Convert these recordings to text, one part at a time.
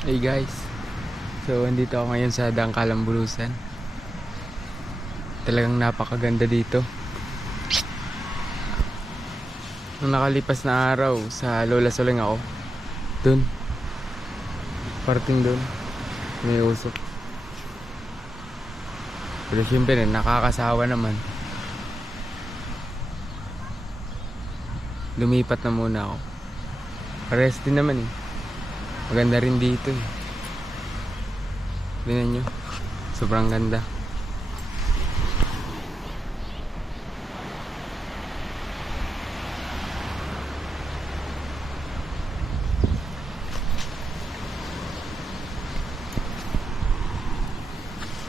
Hey guys, so andito ako ngayon sa dangkalang Bulusan. Talagang napakaganda dito. Nung nakalipas na araw sa Lola Soling ako, dun, parting dun, may usok. Pero syempre nakakasawa naman. Lumipat na muna ako. Pares din naman eh. Maganda rin dito eh. Tingnan nyo, sobrang ganda.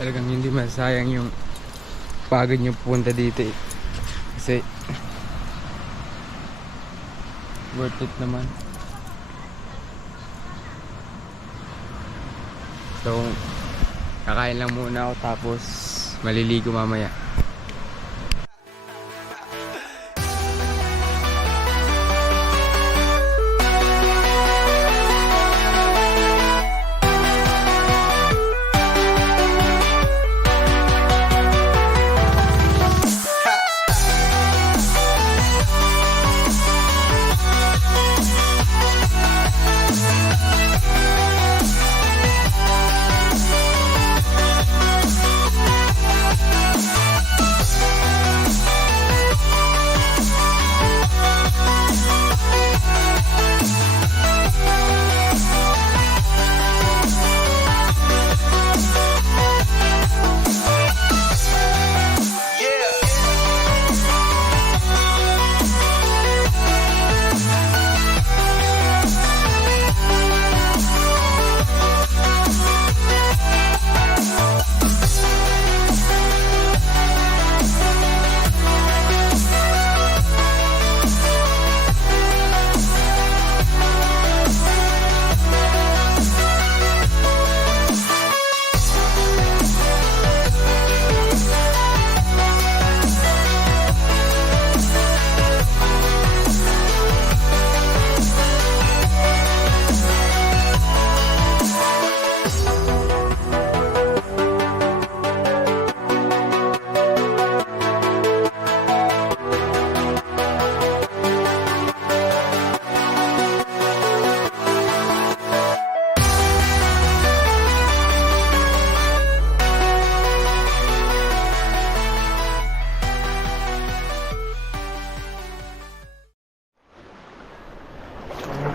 Talagang hindi masayang yung pagod nyo pupunta dito eh. Kasi worth it naman. So kakain lang muna ako tapos maliligo mamaya.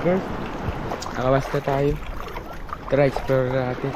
Guys, nakawas na tayo. Tara, explore natin.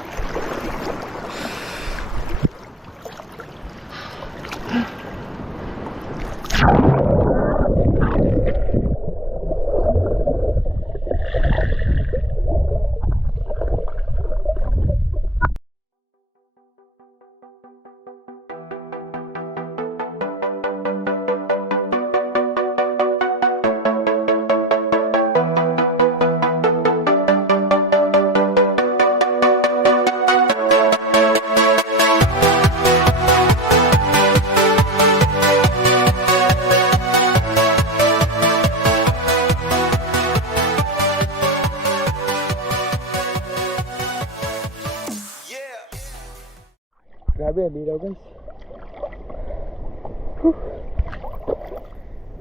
Grabe, ang linaw guys.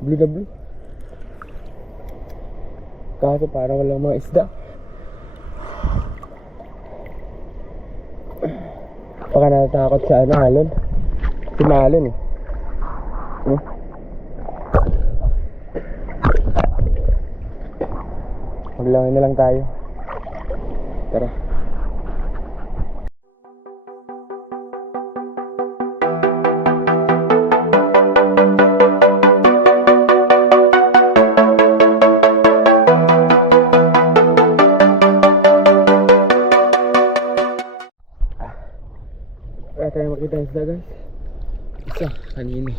Blue na blue. Kaso parang walang mga isda. Baka natatakot sa halon. Tumalon eh. Maglangin na lang tayo. Tara. Wala tayo makita ng isda guys. Isa, kanina.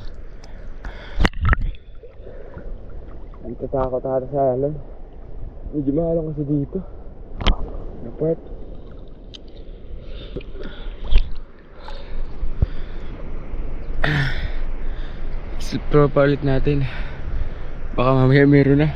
Dito takot ata sa halon. Medyo mahalong kasi dito na part. Explore pa ulit natin. Baka mamaya meron na.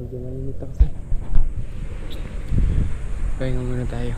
Medyo mainit na kasi. Pahinga muna tayo.